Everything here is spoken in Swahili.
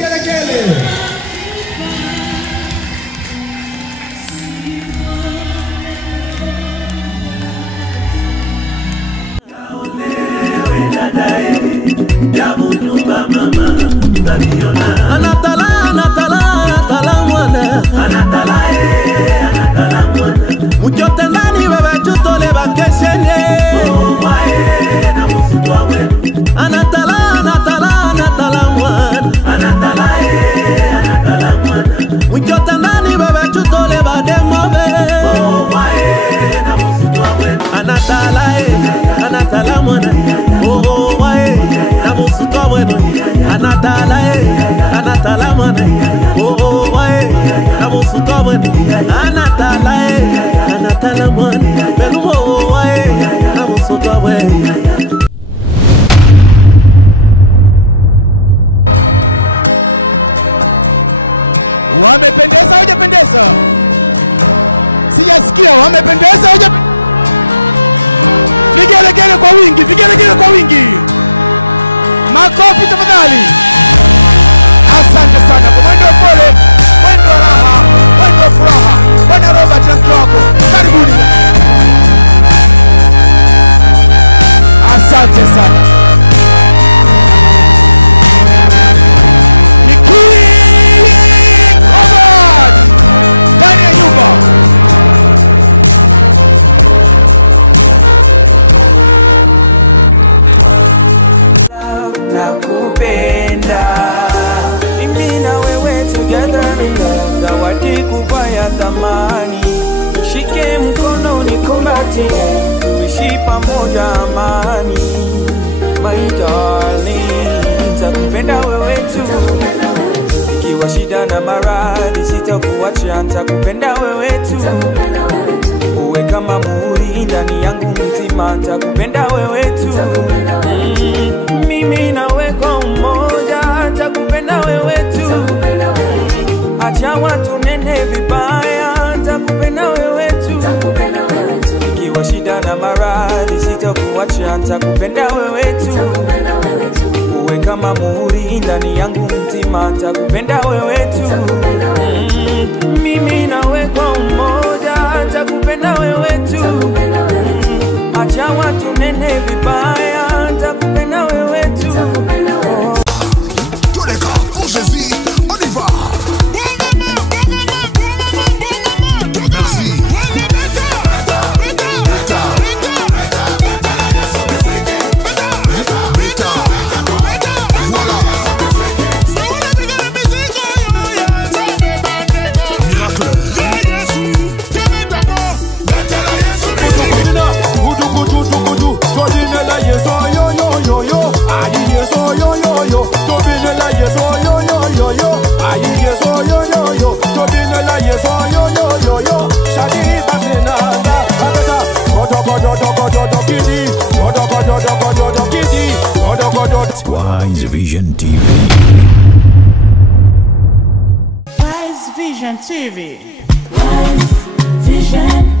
vigelegele. Wamependeza hujapendeza? Sijasikia wamependeza hujapendeza? Vigelegele kwa wingi, vigelegele kwa wingi. Makofi tafadhali. Asante sana kwa mwendo pole, mwendo raha, mwendo furaha. Bwana Robert na mke wako, karibuni. Asante sana. Ndani ya nyumba. Nakupenda mimi na wewe together, zawadi kubwa ya thamani. Shike mkono nikumbatie, tuishi pamoja amani. My darling, nitakupenda wewe tu. Ikiwa shida na maradhi sitakuacha, nitakupenda wewe tu. Uwe kama muhuri ndani yangu mtima, nitakupenda wewe tu. Mimi nawe kwa umoja, nitakupenda wewe tu. Acha watu nene vibaya, nitakupenda wewe tu. Ikiwa shida na maradhi sitakuacha, nitakupenda wewe tu. Uwe kama muhuri ndani yangu mtima, nitakupenda wewe tu. Mimi nawe kwa umoja, nitakupenda wewe tu. Acha watu nene vibaya, nitakupenda wewe tu. Tous les gars, bougez-y, on y va. Merci. Wise Vision TV. Wise Vision TV. Wise Vision.